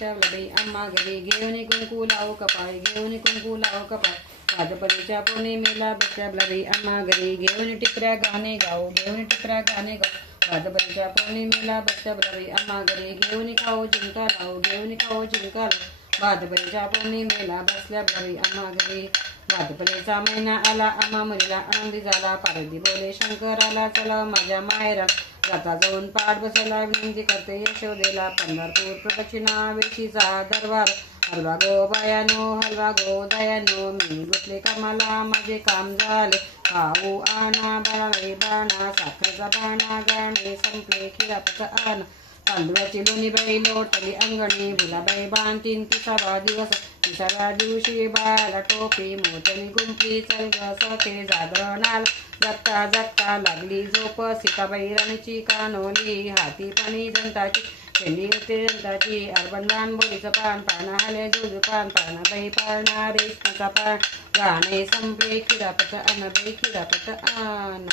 बसल्या बाई आम्हा घरी घेऊन कुंकू लावू कपाळी घेऊन कुंकू लावू कपाळी भाद्रपदाच्या पौर्णिमेला बसल्या बाई आम्हा घरी घेऊन टिपऱ्या गाणे गाऊ घेऊन टिपऱ्या गाणे गाऊ भाद्रपदाच्या पौर्णिमेला बसल्या बाई आम्हा घरी घेऊन खाऊ झुणका लावू घेऊन खाऊ झुणका लावू भाद्रपदाच्या पौर्णिमेला बसल्या बाई आम्हा घरी भाद्रपदाचा महिना आला आम्हा मुलीला आनंदी झाला पार्वती बोले शंकराला चला माझ्या माहेरा जाता जाऊन पाठ बसायला विनंती करते यशोदेला पंढरपूर प्रदक्षिणा वेशीचा दरबार हलवा गो बायानो हलवा गो दयानो मी गुतले कामाला माझे काम झाले खाऊ आणा बाळाई बाणा साखरेचा बाणा गाणे संपले खिरापचा आण तांदूळाची लोणी बाई लोटली अंगणी भुलाबाई बांधतीन तिसाव्या दिवशी बाळाला टोपी मोठ्याने गुंपली चल ग सखे जागरणाला जगता जगता लागली झोप सीताबाई राणीची कानोली हाती पाणी जनताची शेंडी होते जनताची अरबंदान बोलीचं पान पाना हाले जुजू पान पाना बाई पाळणा रेशमाचा पान गाणे संपले खिरापत आण बाई खिरापत आण